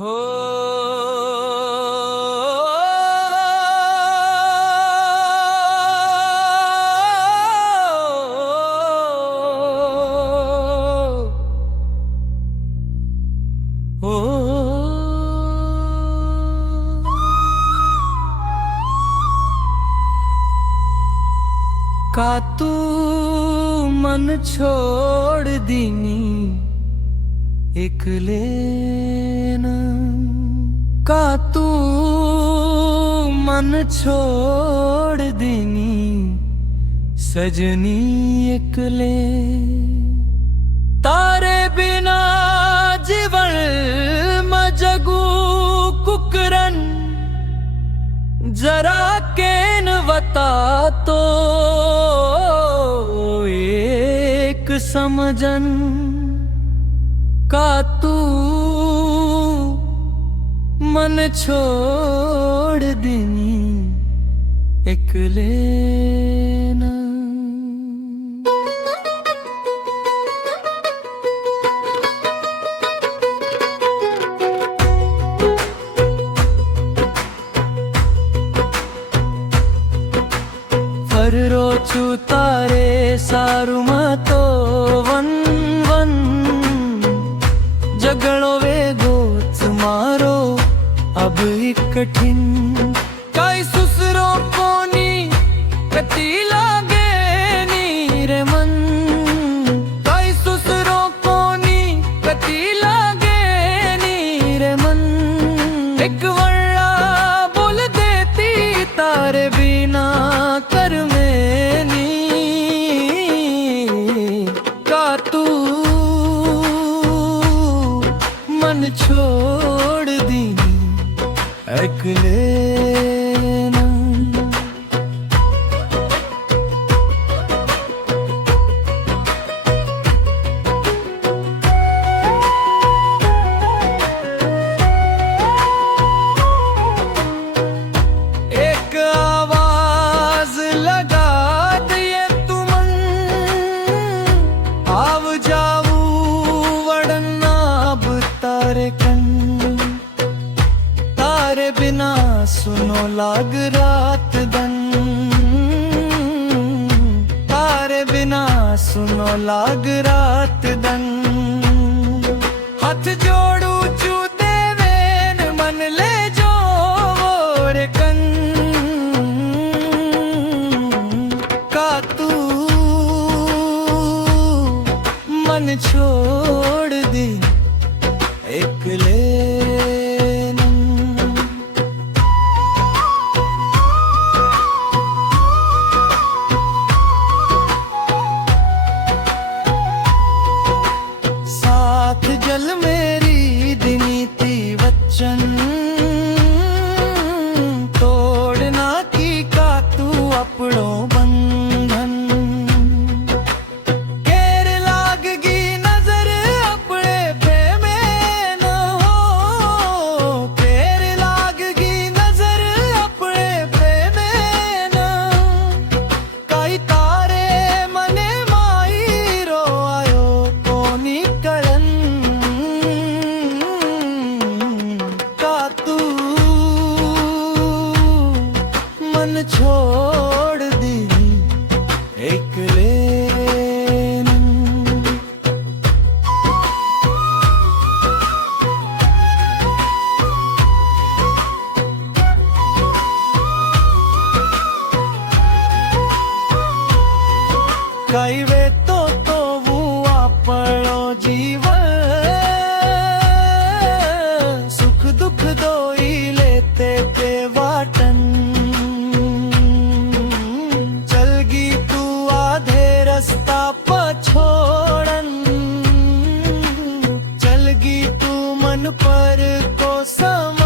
हो का तू मन छोड़ दीनी एकले न का तू मन छोड़ दीनी सजनी एकले तारे बिना जीवन मजगू कुकरन जरा केन वता तो एक समझन का तू मन छोड़ दीनी एकले न रोचू तारे सारू तो वन वन जगड़ो वे गोच मारो अब कठिन काई सुसरो कोनी कती लागे नीरे मन काई सुसरो कोनी कती लागे नीरे मन एक वर्णा बोल देती तारे बिना कर मन छोड़ दी अकेले एक आवाज लगा दिए तुमन आव जाऊ वड़ना तारे कन तारे बिना सुनो लाग रात दन तारे बिना सुनो लाग रात दन हाथ जोड़ू चू देवेन मन ले जो रे कन का तू मन छोड़ दी एकले साथ जल मेरी दिनीति वचन तोड़ना की का तू अपड़ो बंधन केर लागगी नजर अपने मन छोड़ दी एकले कई वे तो वो आपड़ो जीवन सुख दुख दोई लेते पे वाटन रास्ता पछोड़न चलगी तू मन पर को सम